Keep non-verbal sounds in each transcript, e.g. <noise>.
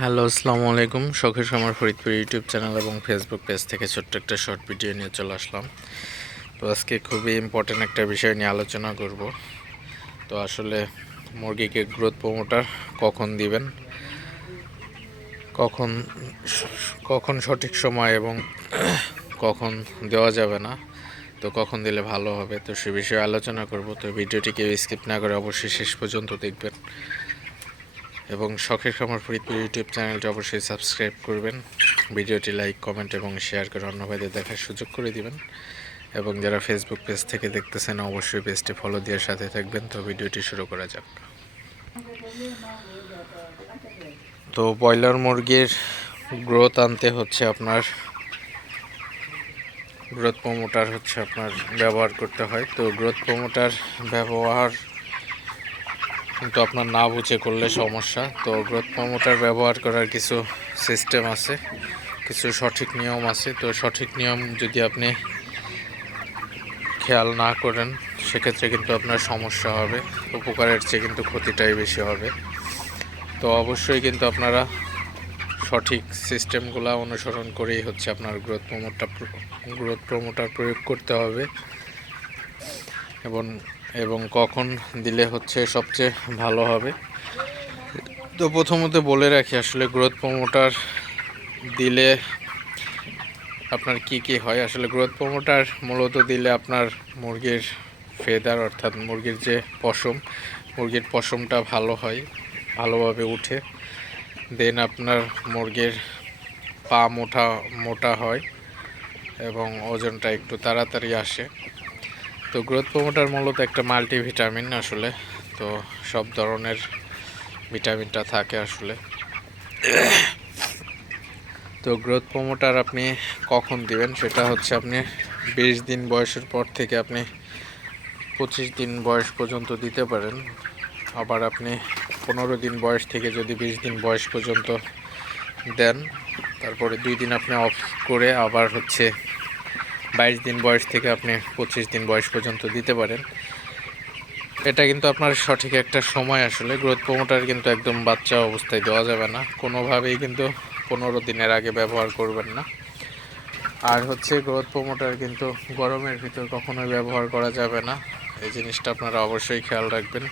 Hello, আসসালামু আলাইকুম। শখের সমর ফরিদপুর ইউটিউব চ্যানেল এবং ফেসবুক পেজ থেকে ছোট্ট একটা শর্ট ভিডিও নিয়ে চলে আসলাম। তো আজকে খুবই ইম্পর্টেন্ট একটা বিষয় নিয়ে আলোচনা করব। তো আসলে মুরগিকে গ্রোথ প্রমোটার কখন দিবেন? কখন কখন সঠিক সময় এবং <clears throat> কখন দেওয়া যাবে না? তো কখন দিলে ভালো হবে? তো সে বিষয়ে আলোচনা করব। তো ভিডিওটিকে স্কিপ না করে অবশ্যই শেষ পর্যন্ত দেখবেন। এবং শখের খামার ফরিদপুর ইউটিউব চ্যানেলটি অবশ্যই সাবস্ক্রাইব করবেন। ভিডিওটি লাইক, কমেন্ট এবং শেয়ার করে অন্য ভাইদের দেখার সুযোগ করে দিবেন। এবং যারা ফেসবুক পেজ থেকে দেখতেছেন, অবশ্যই পেজটি ফলো দেওয়ার সাথে থাকবেন। তো ভিডিওটি শুরু করা যাক। তো ব্রয়লার মুরগির গ্রোথ আনতে হচ্ছে আপনার গ্রোথ প্রমোটার হচ্ছে আপনার ব্যবহার করতে হয়। তো গ্রোথ প্রমোটার ব্যবহার কিন্তু আপনার না বুঝে করলে সমস্যা। তো গ্রোথ প্রমোটার ব্যবহার করার কিছু সিস্টেম আছে, কিছু সঠিক নিয়ম আছে। তো সঠিক নিয়ম যদি আপনি খেয়াল না করেন, সেক্ষেত্রে কিন্তু আপনার সমস্যা হবে, উপকারের চেয়ে কিন্তু ক্ষতিটাই বেশি হবে। তো অবশ্যই কিন্তু আপনারা সঠিক সিস্টেমগুলো অনুসরণ করেই হচ্ছে আপনার গ্রোথ প্রমোটার গ্রোথ প্রমোটার প্রয়োগ করতে হবে। এবং এবং কখন দিলে হচ্ছে সবচেয়ে ভালো হবে? তো প্রথমত বলে রাখি, আসলে গ্রোথ প্রমোটার দিলে আপনার কি কি হয়? আসলে গ্রোথ প্রমোটার মূলত দিলে আপনার মুরগির ফেদার অর্থাৎ মুরগির যে পশম, মুরগির পশমটা ভালো হয়, ভালোভাবে উঠে। দেন আপনার মুরগির পা মোটা মোটা হয় এবং ওজনটা একটু তাড়াতাড়ি আসে। তো গ্রোথ প্রমোটার মূলত একটা মাল্টিভিটামিন আসলে। তো সব ধরনের ভিটামিনটা থাকে আসলে। তো গ্রোথ প্রমোটার আপনি কখন দিবেন? সেটা হচ্ছে আপনি বিশ দিন বয়সের পর থেকে আপনি পঁচিশ দিন বয়স পর্যন্ত দিতে পারেন। আবার আপনি পনেরো দিন বয়স থেকে যদি বিশ দিন বয়স পর্যন্ত দেন, তারপরে দুই দিন আপনি অফ করে আবার হচ্ছে বাইশ দিন বয়স থেকে আপনি পঁচিশ দিন বয়স পর্যন্ত দিতে পারেন। এটা কিন্তু আপনার সঠিক একটা সময় আসলে। গ্রোথ প্রমোটার কিন্তু একদম বাচ্চা অবস্থায় দেওয়া যাবে না। কোনোভাবেই কিন্তু পনেরো দিনের আগে ব্যবহার করবেন না। আর হচ্ছে গ্রোথ প্রমোটার কিন্তু গরমের ভিতর কখনোই ব্যবহার করা যাবে না। এই জিনিসটা আপনারা অবশ্যই খেয়াল রাখবেন।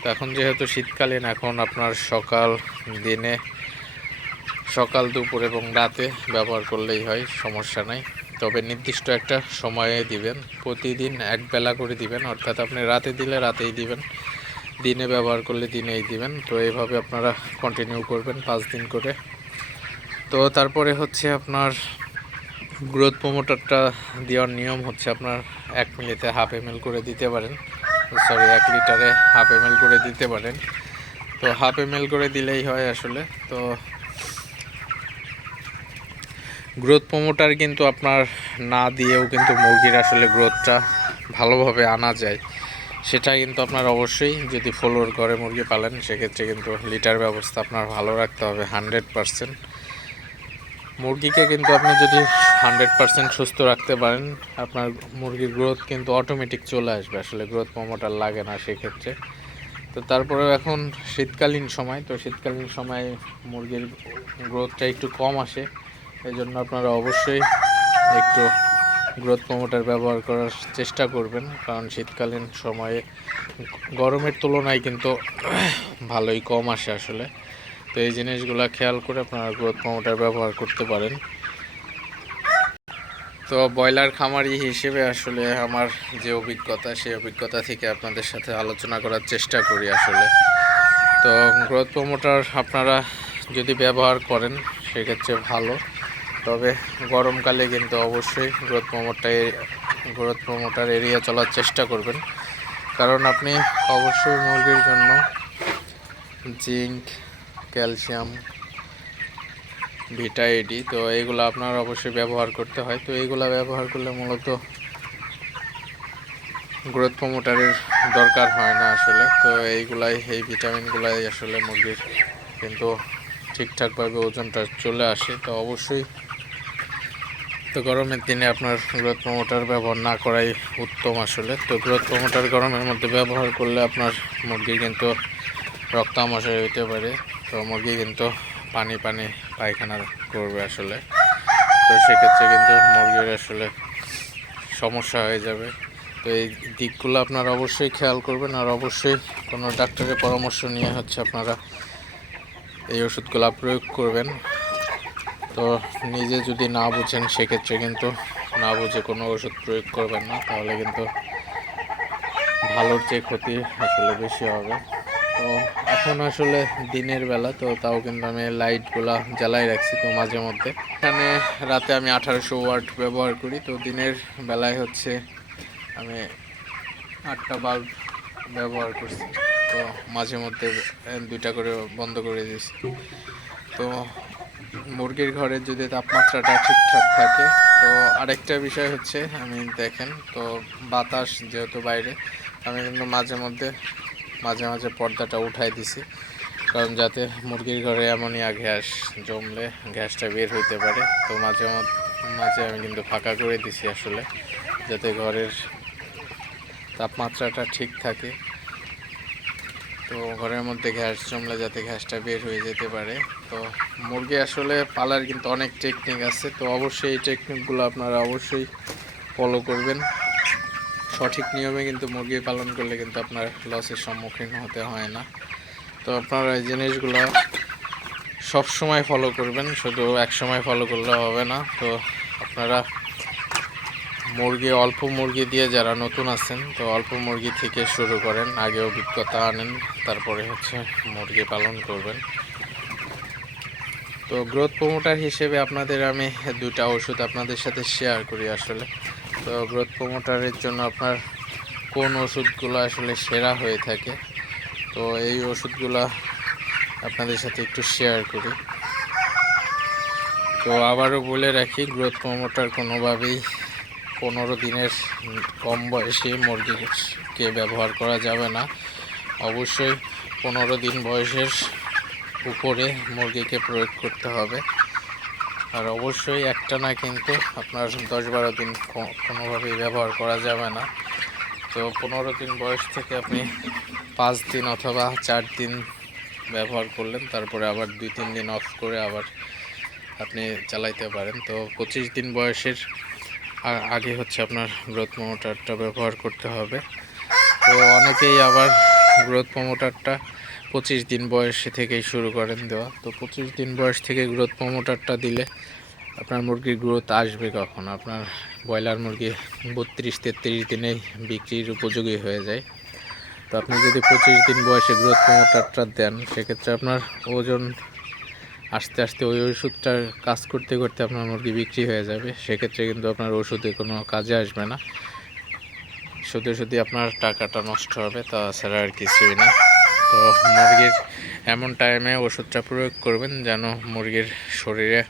তো এখন যেহেতু শীতকালীন, এখন আপনার সকাল দিনে সকাল, দুপুর এবং রাতে ব্যবহার করলেই হয়, সমস্যা নাই। তবে নির্দিষ্ট একটা সময়ে দিবেন, প্রতিদিন এক বেলা করে দিবেন, অর্থাৎ আপনি রাতে দিলে রাতেই দিবেন, দিনে ব্যবহার করলে দিনেই দিবেন, তো এইভাবে আপনারা কন্টিনিউ করবেন পাঁচ দিন করে। তো তারপরে হচ্ছে আপনার গ্রোথ প্রমোটারটা দেওয়ার নিয়ম হচ্ছে আপনার এক মিলিতে হাফ এম করে দিতে পারেন সরি এক লিটারে হাফ এম করে দিতে পারেন। তো হাফ এম করে দিলেই হয় আসলে, তো গ্রোথ প্রমোটার কিন্তু আপনার না দিয়েও কিন্তু মুরগির আসলে গ্রোথটা ভালোভাবে আনা যায়। সেটা কিন্তু আপনার অবশ্যই যদি ফলোর করে মুরগি পালেন, সেক্ষেত্রে কিন্তু লিটার ব্যবস্থা আপনার ভালো রাখতে হবে হান্ড্রেড পারসেন্ট মুরগিকে কিন্তু আপনি যদি হান্ড্রেড পারসেন্ট সুস্থ রাখতে পারেন, আপনার মুরগির গ্রোথ কিন্তু অটোমেটিক চলে আসবে, আসলে গ্রোথ প্রমোটার লাগে না সেক্ষেত্রে। তো তারপরেও এখন শীতকালীন সময়, তো শীতকালীন সময় মুরগির গ্রোথটা একটু কম আসে। এই জন্য আপনারা অবশ্যই একটু গ্রোথ প্রমোটার ব্যবহার করার চেষ্টা করবেন, কারণ শীতকালীন সময়ে গরমের তুলনায় কিন্তু ভালোই কম আসে আসলে। তো এই জিনিসগুলো খেয়াল করে আপনারা গ্রোথ প্রমোটার ব্যবহার করতে পারেন। তো ব্রয়লার খামারি হিসেবে আসলে আমার যে অভিজ্ঞতা, সেই অভিজ্ঞতা থেকে আপনাদের সাথে আলোচনা করার চেষ্টা করি আসলে। তো গ্রোথ প্রমোটার আপনারা যদি ব্যবহার করেন, সেক্ষেত্রে ভালো। তবে গরমকালে কিন্তু অবশ্যই growth promoter growth promoter area চলার চেষ্টা করবেন। কারণ আপনি অবশ্যই মুরগির জন্য জিঙ্ক, ক্যালসিয়াম, ভিটা ভিটাইডি তো এইগুলো আপনার অবশ্যই ব্যবহার করতে হয়। তো এইগুলো ব্যবহার করলে মূলত গ্রোথ প্রমোটারের দরকার হয় না আসলে। তো এইগুলাই, এই ভিটামিনগুলাই আসলে মুরগির কিন্তু ঠিকঠাকভাবে ওজনটা চলে আসে। তো অবশ্যই তো গরমের দিনে আপনার গ্রোথ প্রমোটার ব্যবহার না করাই উত্তম আসলে। তো গ্রোথ প্রমোটার গরমের মধ্যে ব্যবহার করলে আপনার মুরগি কিন্তু রক্ত আমাশয় হইতে পারে। তো মুরগি কিন্তু পানি পানি পায়খানা করবে আসলে। তো সেক্ষেত্রে কিন্তু মুরগির আসলে সমস্যা হয়ে যাবে। তো এই দিকগুলো আপনারা অবশ্যই খেয়াল করবেন আর অবশ্যই কোনো ডাক্তারের পরামর্শ নিয়ে হচ্ছে আপনারা এই ওষুধগুলো প্রয়োগ করবেন। তো নিজে যদি না বুঝেন, সেক্ষেত্রে কিন্তু না বুঝে কোনো ওষুধ প্রয়োগ করবেন না, তাহলে কিন্তু ভালোর চেয়ে ক্ষতি আসলে বেশি হবে। তো এখন আসলে দিনের বেলা, তো তাও কিন্তু আমি লাইটগুলা জ্বালাই রাখছি তো মাঝে মধ্যে। এখানে রাতে আমি আঠারোশো ওয়াট ব্যবহার করি, তো দিনের বেলায় হচ্ছে আমি আটটা বাল্ব ব্যবহার করছি। তো মাঝে মধ্যে দুইটা করে বন্ধ করে দিয়েছি। তো মুরগির ঘরে যদি তাপমাত্রাটা ঠিকঠাক থাকে, তো আরেকটা বিষয় হচ্ছে, আমি দেখেন, তো বাতাস যেহেতু বাইরে, আমি কিন্তু মাঝে মধ্যে, মাঝে মাঝে পর্দাটা উঠাই দিছি। কারণ যাতে মুরগির ঘরে অ্যামোনিয়া গ্যাস জমলে গ্যাসটা বের হইতে পারে, তো মাঝে মাঝে আমি কিন্তু ফাঁকা করে দিছি আসলে, যাতে ঘরের তাপমাত্রাটা ঠিক থাকে। তো ঘরের মধ্যে গ্যাস জমলে যাতে গ্যাসটা বের হয়ে যেতে পারে। তো মুরগি আসলে পালার কিন্তু অনেক টেকনিক আছে, তো অবশ্যই এই টেকনিকগুলো আপনারা অবশ্যই ফলো করবেন। সঠিক নিয়মে কিন্তু মুরগি পালন করলে কিন্তু আপনার লসের সম্মুখীন হতে হয় না। তো আপনারা এই জিনিসগুলো সব সময় ফলো করবেন, শুধু এক সময় ফলো করলে হবে না। তো আপনারা মুরগি, অল্প মুরগি দিয়ে যারা নতুন আছেন, তো অল্প মুরগি থেকে শুরু করেন, আগে অভিজ্ঞতা আনেন, তারপরে হচ্ছে মুরগি পালন করবেন। তো গ্রোথ প্রমোটার হিসেবে আপনাদের আমি দুইটা ওষুধ আপনাদের সাথে শেয়ার করি আসলে। তো গ্রোথ প্রমোটারের জন্য আপনার কোন ওষুধগুলো আসলে সেরা হয়ে থাকে, তো এই ওষুধগুলো আপনাদের সাথে একটু শেয়ার করি। তো আবারও বলে রাখি গ্রোথ প্রমোটার কোনোভাবেই পনেরো দিনের কম বয়সী মুরগিকে ব্যবহার করা যাবে না। অবশ্যই পনেরো দিন বয়সের উপরে মুরগিকে প্রয়োগ করতে হবে। আর অবশ্যই একটা না কিন্তু আপনার দশ বারো দিন কোনোভাবেই ব্যবহার করা যাবে না। তো পনেরো দিন বয়স থেকে আপনি পাঁচ দিন অথবা চার দিন ব্যবহার করলেন, তারপরে আবার দুই, তিন দিন অফ করে আবার আপনি চালাইতে পারেন। তো পঁচিশ দিন বয়সের আগে হচ্ছে আপনার গ্রোথ প্রমোটারটা ব্যবহার করতে হবে। তো অনেকেই আবার গ্রোথ প্রমোটারটা পঁচিশ দিন বয়স থেকেই শুরু করেন দেওয়া। তো পঁচিশ দিন বয়স থেকে গ্রোথ প্রমোটারটা দিলে আপনার মুরগির গ্রোথ আসবে কখন? আপনার ব্রয়লার মুরগি বত্রিশ, তেত্রিশ দিনেই বিক্রির উপযোগী হয়ে যায়। তো আপনি যদি পঁচিশ দিন বয়সে গ্রোথ প্রমোটারটা দেন, সেক্ষেত্রে আপনার ওজন আস্তে আস্তে ওই ওষুধটার কাজ করতে করতে আপনার মুরগি বিক্রি হয়ে যাবে। সেক্ষেত্রে কিন্তু আপনার ওষুধে কোনো কাজে আসবে না। শুধু শুধু আপনার টাকাটা নষ্ট হবে, তাছাড়া আর কিছুই না। তো মুরগির এমন টাইমে ওষুধটা প্রয়োগ করবেন যেন মুরগির শরীরে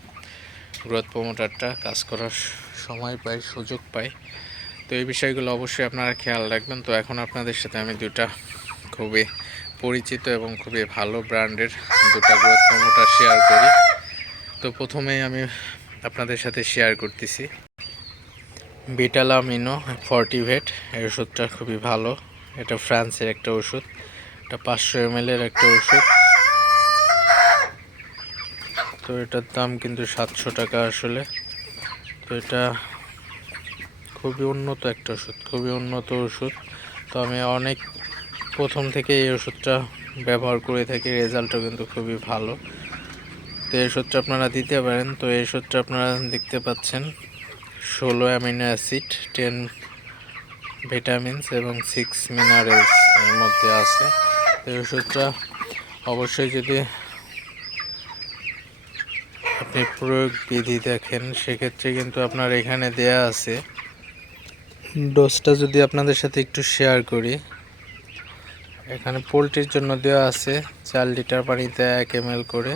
গ্রোথ প্রমোটারটা কাজ করার সময় পায়, সুযোগ পায়। তো এই বিষয়গুলো অবশ্যই আপনারা খেয়াল রাখবেন। তো এখন আপনাদের সাথে আমি দুটা খুবই পরিচিত এবং খুবই ভালো ব্র্যান্ডের দুটো গ্রোথ প্রমোটার শেয়ার করি। তো প্রথমেই আমি আপনাদের সাথে শেয়ার করতেছি। বিটালামিনো ফর্টিভেট এই ওষুধটা খুবই ভালো। এটা ফ্রান্সের একটা ওষুধ। এটা পাঁচশো এম এর একটা ওষুধ। তো এটার দাম কিন্তু সাতশো টাকা আসলে। তো এটা খুবই উন্নত একটা ওষুধ, খুবই উন্নত ওষুধ। তো আমি অনেক প্রথম থেকে এই ওষুধটা ব্যবহার করে থাকি রেজাল্টটা কিন্তু খুবই ভালো। তো এই ওষুধটা আপনারা দিতে পারেন। তো এই ওষুধটা আপনারা দেখতে পাচ্ছেন, ষোলো অ্যামিনো অ্যাসিড, টেন ভিটামিনস এবং সিক্স মিনারেলস এর মধ্যে আছে। এই ওষুধটা অবশ্যই যদি আপনি প্রয়োগ বিধি দেখেন, সেক্ষেত্রে কিন্তু আপনার এখানে দেয়া আছে। ডোজটা যদি আপনাদের সাথে একটু শেয়ার করি এখানে পোলট্রির জন্য দেওয়া আছে চার লিটার পানিতে এক এম করে।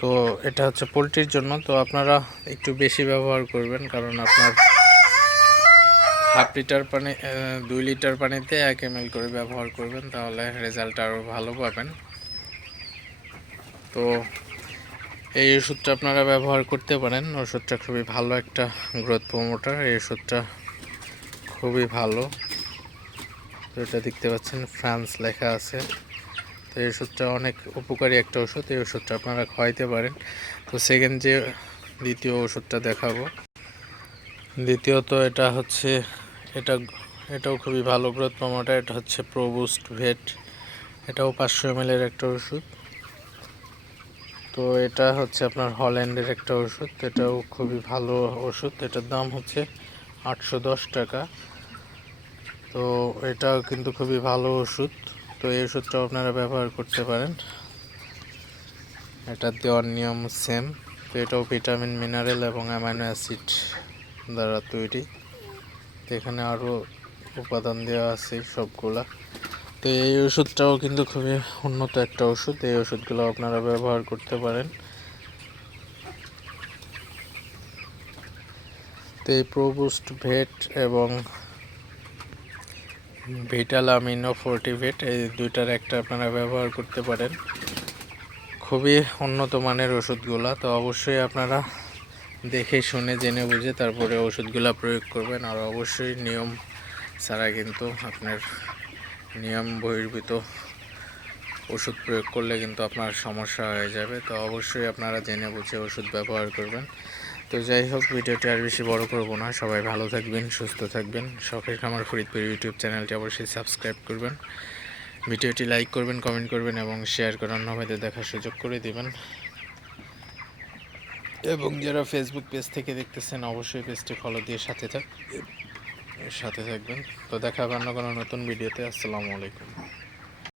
তো এটা হচ্ছে পোলট্রির জন্য। তো আপনারা একটু বেশি ব্যবহার করবেন, কারণ আপনার হাফ লিটার পানি দুই লিটার পানিতে এক এম করে ব্যবহার করবেন, তাহলে রেজাল্ট আরও ভালো পাবেন। তো এই ওষুধটা আপনারা ব্যবহার করতে পারেন। ওষুধটা খুবই ভালো একটা গ্রোথ প্রমোটার এই ওষুধটা খুবই ভালো। এটা দেখতে পাচ্ছেন, ফ্রান্স লেখা আছে। তো এই ওষুধটা অনেক উপকারী একটা ওষুধ, এই ওষুধটা আপনারা খাওয়াইতে পারেন। তো সেকেন্ড যে, দ্বিতীয় ওষুধটা দেখাবো। দ্বিতীয়ত এটা হচ্ছে, এটা, এটাও খুবই ভালো গ্রোথ প্রমোটার এটা হচ্ছে প্রোবুস্ট ভেট এটাও পাঁচশো এম এর একটা ওষুধ। তো এটা হচ্ছে আপনার হল্যান্ডের একটা ওষুধ, এটাও খুবই ভালো ওষুধ। এটার দাম হচ্ছে আটশো দশ টাকা। তো এটাও কিন্তু খুবই ভালো ওষুধ। তো এই ওষুধটাও আপনারা ব্যবহার করতে পারেন। এটা দেওয়ার নিয়ম সেম তো এটাও ভিটামিন মিনারেল এবং অ্যামাইনো অ্যাসিড দ্বারা তৈরি। এখানে আরও উপাদান দেওয়া আছে সবগুলা। তো এই ওষুধটাও কিন্তু খুবই উন্নত একটা ওষুধ। এই ওষুধগুলো আপনারা ব্যবহার করতে পারেন। তো এই প্রোবুস্ট ভেট এবং ভিটালামিনো ফোর্টিভেট এই দুইটার একটা আপনারা ব্যবহার করতে পারেন। খুবই উন্নত মানের ওষুধগুলা, তো অবশ্যই আপনারা দেখে শুনে, জেনে বুঝে তারপরে ওষুধগুলা প্রয়োগ করবেন। আর অবশ্যই নিয়ম ছাড়া কিন্তু আপনার নিয়ম বহির্ভূত ওষুধ প্রয়োগ করলে কিন্তু আপনার সমস্যা হয়ে যাবে। তো অবশ্যই আপনারা জেনে বুঝে ওষুধ ব্যবহার করবেন। তো যাই হোক, ভিডিওটি আর বেশি বড় করব না। সবাই ভালো থাকবেন, সুস্থ থাকবেন। শখের খামার ফরিদপুর ইউটিউব চ্যানেলটি অবশ্যই সাবস্ক্রাইব করবেন। ভিডিওটি লাইক করবেন, কমেন্ট করবেন এবং শেয়ার করে অন্য দেখার সুযোগ করে দিবেন। এবং যারা ফেসবুক পেজ থেকে দেখতেছেন, অবশ্যই পেজটি ফলো দিয়ে সাথে থাক সাথে থাকবেন। তো দেখা হবে অন্য কোনো নতুন ভিডিওতে। আসসালামু আলাইকুম।